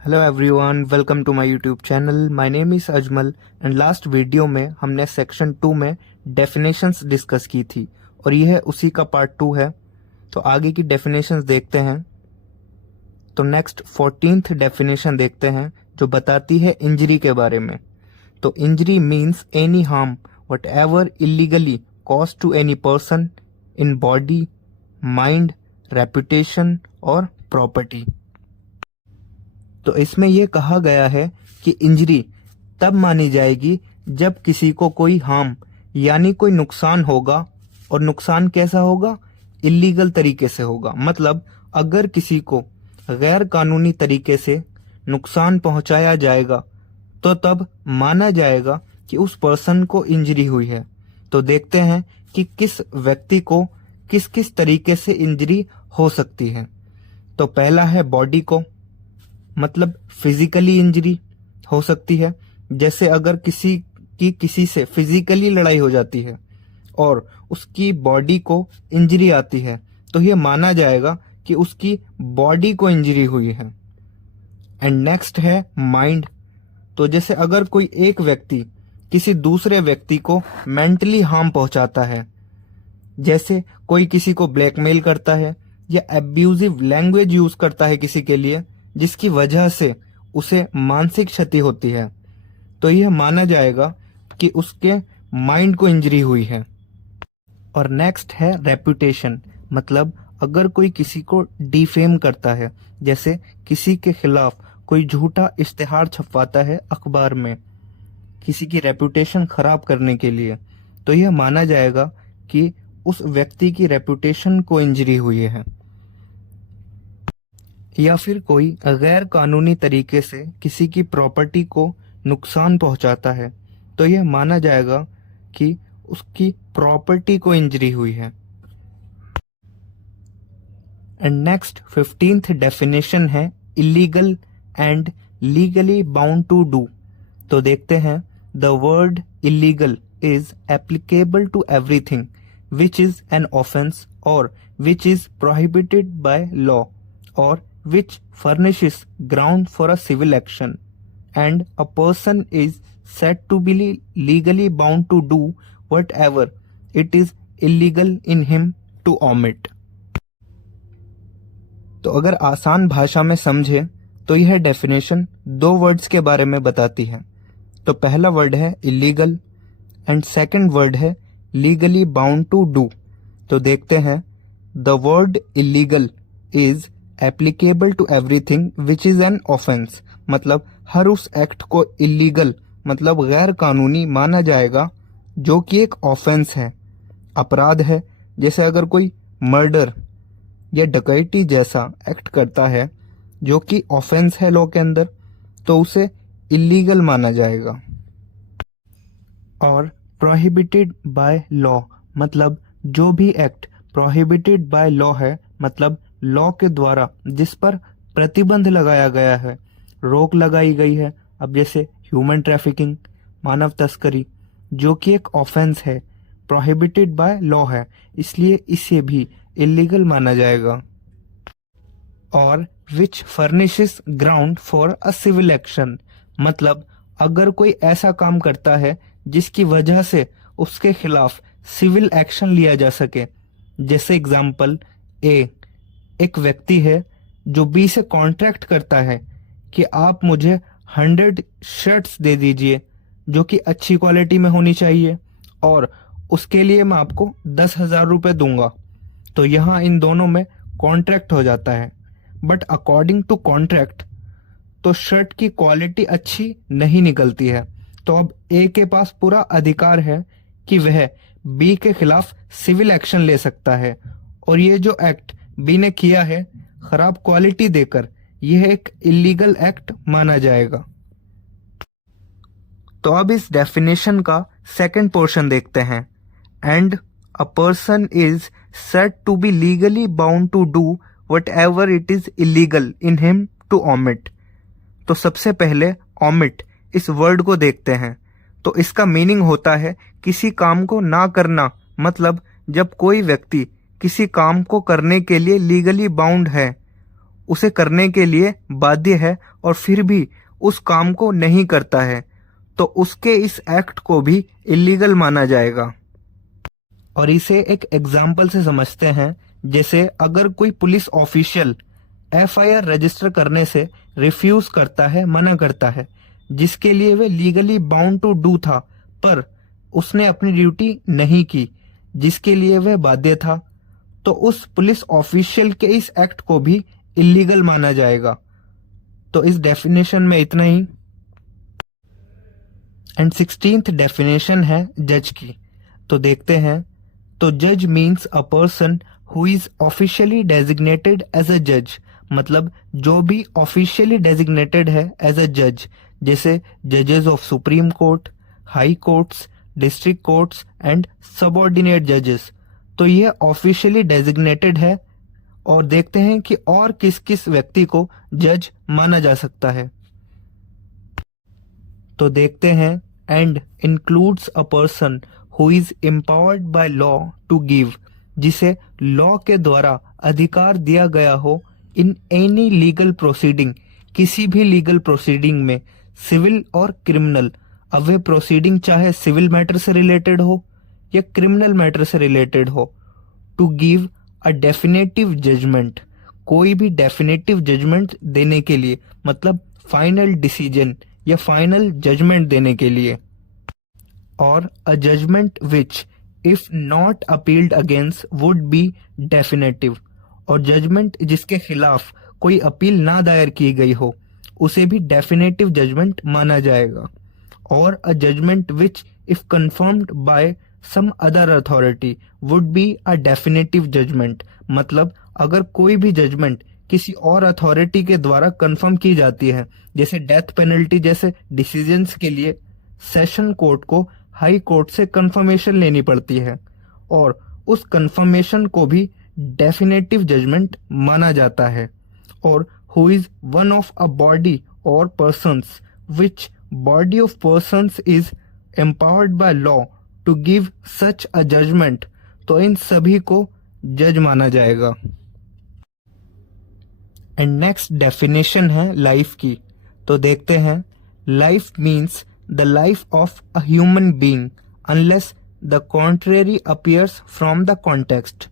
Hello everyone, welcome to my YouTube channel. My name is Ajmal and last video में हमने section 2 में definitions discuss की थी और यह उसी का पार्ट 2 है। तो आगे की डेफिनेशंस देखते हैं। तो नेक्स्ट 14th डेफिनेशन देखते हैं जो बताती है इंजरी के बारे में। तो injury means any harm whatever illegally cause to any person in body, mind, reputation और प्रॉपर्टी। तो इसमें यह कहा गया है कि इंजरी तब मानी जाएगी जब किसी को कोई हार्म यानी कोई नुकसान होगा। और नुकसान कैसा होगा? इलीगल तरीके से होगा। मतलब अगर किसी को गैर कानूनी तरीके से नुकसान पहुंचाया जाएगा तो तब माना जाएगा कि उस पर्सन को इंजरी हुई है। तो देखते हैं कि किस व्यक्ति को किस किस तरीके से इंजरी हो सकती है। तो पहला है बॉडी को, मतलब फिजिकली इंजरी हो सकती है। जैसे अगर किसी से फिजिकली लड़ाई हो जाती है और उसकी बॉडी को इंजरी आती है तो यह माना जाएगा कि उसकी बॉडी को इंजरी हुई है। एंड नेक्स्ट है माइंड। तो जैसे अगर कोई एक व्यक्ति किसी दूसरे व्यक्ति को मेंटली हार्म पहुंचाता है, जैसे कोई किसी को ब्लैकमेल करता है या एब्यूजिव लैंग्वेज यूज करता है किसी के लिए, जिसकी वजह से उसे मानसिक क्षति होती है, तो यह माना जाएगा कि उसके माइंड को इंजरी हुई है। और नेक्स्ट है रेपुटेशन। मतलब अगर कोई किसी को डिफेम करता है, जैसे किसी के खिलाफ कोई झूठा इश्तिहार छपवाता है अखबार में किसी की रेपुटेशन खराब करने के लिए, तो यह माना जाएगा कि उस व्यक्ति की रेपुटेशन को इंजरी हुई है। या फिर कोई गैर कानूनी तरीके से किसी की प्रॉपर्टी को नुकसान पहुंचाता है तो यह माना जाएगा कि उसकी प्रॉपर्टी को इंजरी हुई है। एंड नेक्स्ट 15th डेफिनेशन है illegal and legally bound to do. तो देखते हैं। The word illegal is applicable to everything which is an offence और which is prohibited by law और which furnishes ground for a civil action, and a person is said to be legally bound to do whatever it is illegal in him to omit। तो अगर आसान भाषा में समझे तो यह definition दो वर्ड्स के बारे में बताती है। तो पहला वर्ड है इलीगल एंड सेकंड वर्ड है लीगली बाउंड टू डू। तो देखते हैं। The word illegal is applicable to everything which is an offence. मतलब हर उस एक्ट को इलीगल मतलब गैर कानूनी माना जाएगा जो कि एक ऑफेंस है, अपराध है। जैसे अगर कोई मर्डर या डकैती जैसा एक्ट करता है जो कि ऑफेंस है लॉ के अंदर, तो उसे इलीगल माना जाएगा। और प्रोहिबिटेड बाय लॉ, मतलब जो भी एक्ट प्रोहिबिटेड बाय लॉ है, मतलब लॉ के द्वारा जिस पर प्रतिबंध लगाया गया है, रोक लगाई गई है। अब जैसे ह्यूमन ट्रैफिकिंग, मानव तस्करी, जो कि एक ऑफेंस है, प्रोहिबिटेड बाय लॉ है, इसलिए इसे भी इलीगल माना जाएगा। और which furnishes ground for a civil action, मतलब अगर कोई ऐसा काम करता है जिसकी वजह से उसके खिलाफ सिविल एक्शन लिया जा सके। जैसे एग्जाम्पल एक व्यक्ति है जो बी से कॉन्ट्रैक्ट करता है कि आप मुझे 100 शर्ट्स दे दीजिए जो कि अच्छी क्वालिटी में होनी चाहिए और उसके लिए मैं आपको 10,000 रुपये दूंगा। तो यहाँ इन दोनों में कॉन्ट्रैक्ट हो जाता है। बट अकॉर्डिंग टू कॉन्ट्रैक्ट तो शर्ट की क्वालिटी अच्छी नहीं निकलती है। तो अब ए के पास पूरा अधिकार है कि वह बी के खिलाफ सिविल एक्शन ले सकता है। और ये जो एक्ट बी ने किया है खराब क्वालिटी देकर, यह एक इलीगल एक्ट माना जाएगा। तो अब इस डेफिनेशन का सेकंड पोर्शन देखते हैं। And a person is said to be legally bound to do whatever it is illegal in him to omit. तो सबसे पहले ओमिट इस वर्ड को देखते हैं। तो इसका मीनिंग होता है किसी काम को ना करना। मतलब जब कोई व्यक्ति किसी काम को करने के लिए लीगली बाउंड है, उसे करने के लिए बाध्य है और फिर भी उस काम को नहीं करता है, तो उसके इस एक्ट को भी इलीगल माना जाएगा। और इसे एक एग्जाम्पल से समझते हैं। जैसे अगर कोई पुलिस ऑफिशियल एफआईआर रजिस्टर करने से रिफ्यूज करता है, मना करता है, जिसके लिए वे लीगली बाउंड टू डू था, पर उसने अपनी ड्यूटी नहीं की जिसके लिए वह बाध्य था, तो उस पुलिस ऑफिशियल के इस एक्ट को भी इलीगल माना जाएगा। तो इस डेफिनेशन में इतना ही। एंड 16th डेफिनेशन है जज की। तो देखते हैं। तो जज means a person who is officially designated as a जज, मतलब जो भी ऑफिशियली डेजिग्नेटेड है एज अ जज, जैसे जजेस of supreme court, high courts, district courts and subordinate जजेस। तो ये ऑफिशियली डेजिग्नेटेड है। और देखते हैं कि और किस किस व्यक्ति को जज माना जा सकता है। तो देखते हैं। And includes a person who is empowered by law to give, जिसे लॉ के द्वारा अधिकार दिया गया हो इन एनी लीगल प्रोसीडिंग, किसी भी लीगल प्रोसीडिंग में, सिविल और क्रिमिनल। अब वे प्रोसीडिंग चाहे सिविल मैटर से रिलेटेड हो या क्रिमिनल मैटर से रिलेटेड हो, to give a definitive judgment, कोई भी डेफिनेटिव जजमेंट देने के लिए, मतलब फाइनल डिसीजन या फाइनल जजमेंट देने के लिए। और a judgment which if not appealed against would be definitive, और जजमेंट जिसके खिलाफ कोई अपील ना दायर की गई हो उसे भी डेफिनेटिव जजमेंट माना जाएगा। और a judgment which if confirmed by some other authority would be a definitive judgment, मतलब अगर कोई भी जजमेंट किसी और अथॉरिटी के द्वारा कंफर्म की जाती है, जैसे डेथ पेनल्टी जैसे डिसीजंस के लिए सेशन कोर्ट को हाई कोर्ट से कंफर्मेशन लेनी पड़ती है, और उस कंफर्मेशन को भी डेफिनेटिव जजमेंट माना जाता है। और who is one of a body और persons which body of persons is empowered by law to give such a judgment, तो इन सभी को जज माना जाएगा। एंड नेक्स्ट डेफिनेशन है लाइफ की। तो देखते हैं। Life means the life of a human being unless the contrary appears from the context.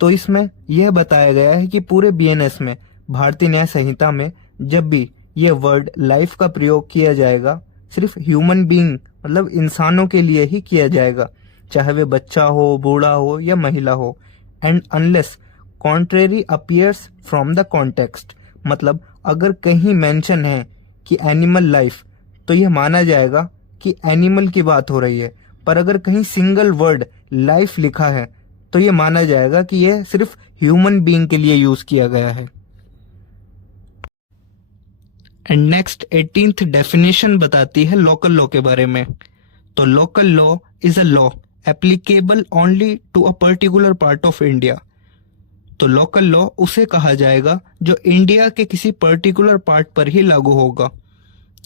तो इसमें यह बताया गया है कि पूरे बीएनएस में, भारतीय न्याय संहिता में, जब भी यह वर्ड लाइफ का प्रयोग किया जाएगा, सिर्फ ह्यूमन बीइंग मतलब इंसानों के लिए ही किया जाएगा, चाहे वे बच्चा हो, बूढ़ा हो या महिला हो। And unless contrary appears from the context, मतलब अगर कहीं मेंशन है कि एनिमल लाइफ, तो यह माना जाएगा कि एनिमल की बात हो रही है। पर अगर कहीं सिंगल वर्ड लाइफ लिखा है तो यह माना जाएगा कि यह सिर्फ ह्यूमन बीइंग के लिए यूज किया गया है। एंड नेक्स्ट 18th डेफिनेशन बताती है लोकल लॉ के बारे में। तो local law is a law applicable only to a particular part of India. तो लोकल लॉ उसे कहा जाएगा जो इंडिया के किसी पर्टिकुलर पार्ट पर ही लागू होगा।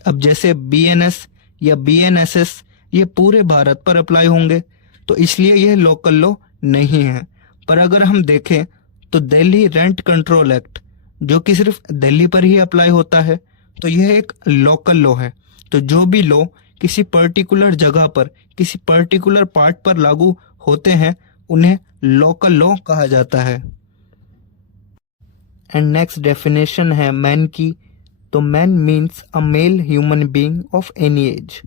अब जैसे बीएनएस या बीएनएसएस ये पूरे भारत पर अप्लाई होंगे, तो इसलिए यह लोकल लॉ नहीं है। पर अगर हम देखें तो दिल्ली रेंट कंट्रोल एक्ट, जो कि सिर्फ दिल्ली पर ही अप्लाई होता है, तो यह एक लोकल लॉ है। तो जो भी लॉ किसी पर्टिकुलर जगह पर, किसी पर्टिकुलर पार्ट पर लागू होते हैं, उन्हें लोकल लॉ कहा जाता है। एंड नेक्स्ट डेफिनेशन है मैन की। तो man means a male human being of any age.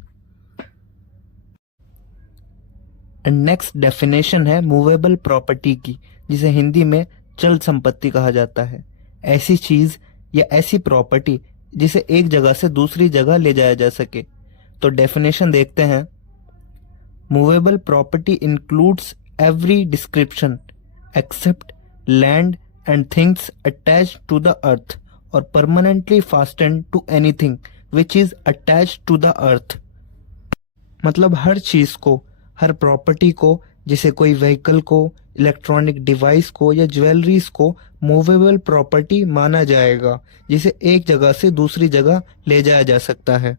And next definition है मूवेबल प्रॉपर्टी की, जिसे हिंदी में चल संपत्ति कहा जाता है। ऐसी चीज या ऐसी प्रॉपर्टी जिसे एक जगह से दूसरी जगह ले जाया जा सके। तो डेफिनेशन देखते हैं। Movable property includes every description except land and things attached to the earth or permanently fastened to anything which is attached to the earth। मतलब हर चीज को, हर प्रॉपर्टी को, जैसे कोई व्हीकल को, इलेक्ट्रॉनिक डिवाइस को या ज्वेलरीज को मूवेबल प्रॉपर्टी माना जाएगा, जिसे एक जगह से दूसरी जगह ले जाया जा सकता है।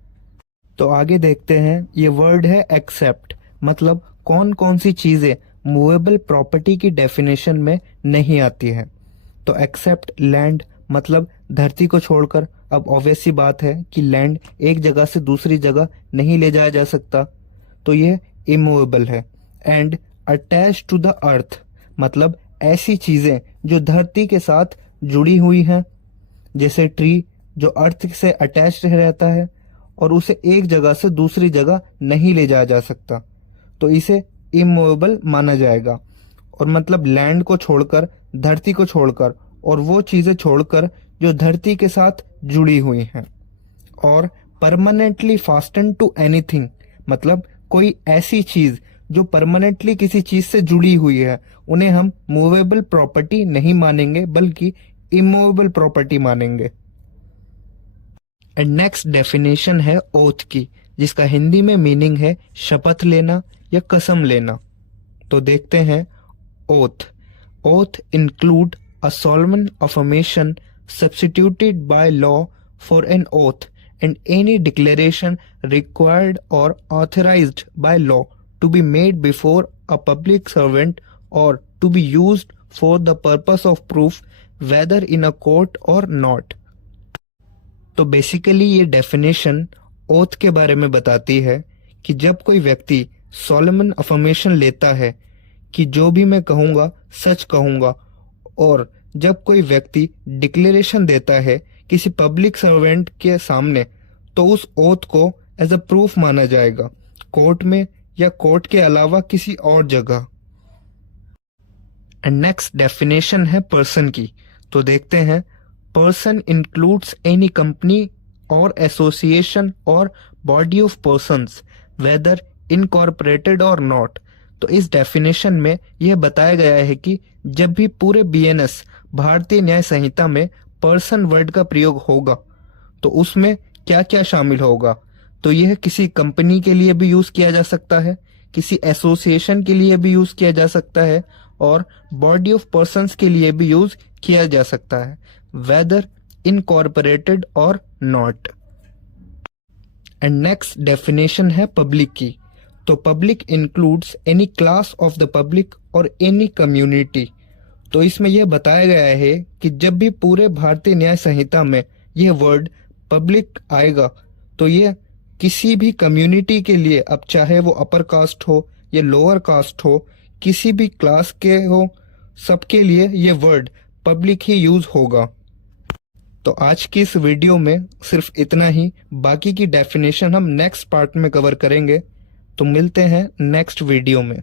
तो आगे देखते हैं। ये वर्ड है एक्सेप्ट, मतलब कौन कौन सी चीजें मूवेबल प्रॉपर्टी की डेफिनेशन में नहीं आती है। तो एक्सेप्ट लैंड मतलब धरती को छोड़कर अब ऑब्वियस सी बात है कि लैंड एक जगह से दूसरी जगह नहीं ले जाया जा सकता, तो यह इमूवेबल है। And attach to the earth, मतलब ऐसी चीजें जो धरती के साथ जुड़ी हुई हैं, जैसे ट्री जो अर्थ से अटैच रहता है और उसे एक जगह से दूसरी जगह नहीं ले जाया जा सकता, तो इसे इमूवेबल माना जाएगा। और मतलब लैंड को छोड़कर, धरती को छोड़कर और वो चीजें छोड़कर जो धरती के साथ जुड़ी हुई हैं। और परमानेंटली फास्टन टू एनीथिंग, मतलब कोई ऐसी चीज जो परमानेंटली किसी चीज से जुड़ी हुई है, उन्हें हम मूवेबल प्रॉपर्टी नहीं मानेंगे बल्कि इमूवेबल प्रॉपर्टी मानेंगे। एंड नेक्स्ट डेफिनेशन है ओथ की, जिसका हिंदी में मीनिंग है शपथ लेना या कसम लेना। तो देखते हैं oath. Oath include a solemn affirmation substituted by law for an oath and any declaration required or authorized by law to be made before a public servant or to be used for the purpose of proof whether in a court or not। तो basically ये definition oath के बारे में बताती है कि जब कोई व्यक्ति सोलेमन अफर्मेशन लेता है कि जो भी मैं कहूँगा सच कहूँगा, और जब कोई व्यक्ति डिक्लेरेशन देता है किसी पब्लिक सर्वेंट के सामने, तो उस ओथ को एज अ प्रूफ माना जाएगा कोर्ट में या कोर्ट के अलावा किसी और जगह। एंड नेक्स्ट डेफिनेशन है पर्सन की। तो देखते हैं, पर्सन इंक्लूड्स एनी कंपनी और एसोसिएशन और body of persons weather incorporated और नॉट। तो इस डेफिनेशन में यह बताया गया है कि जब भी पूरे बीएनएस भारतीय न्याय संहिता में पर्सन वर्ड का प्रयोग होगा तो उसमें क्या क्या शामिल होगा। तो यह किसी कंपनी के लिए भी यूज किया जा सकता है, किसी एसोसिएशन के लिए भी यूज किया जा सकता है और बॉडी ऑफ पर्सन्स के लिए भी यूज किया जा सकता है, वेदर इनकॉर्पोरेटेड और नॉट। एंड नेक्स्ट डेफिनेशन है पब्लिक की। तो public includes any class of the public और एनी कम्युनिटी। तो इसमें यह बताया गया है कि जब भी पूरे भारतीय न्याय संहिता में यह वर्ड पब्लिक आएगा तो यह किसी भी कम्युनिटी के लिए, अब चाहे वो अपर कास्ट हो या लोअर कास्ट हो, किसी भी क्लास के हो, सबके लिए यह वर्ड पब्लिक ही यूज होगा। तो आज की इस वीडियो में सिर्फ इतना ही, बाकी की डेफिनेशन हम नेक्स्ट पार्ट में कवर करेंगे। तो मिलते हैं नेक्स्ट वीडियो में।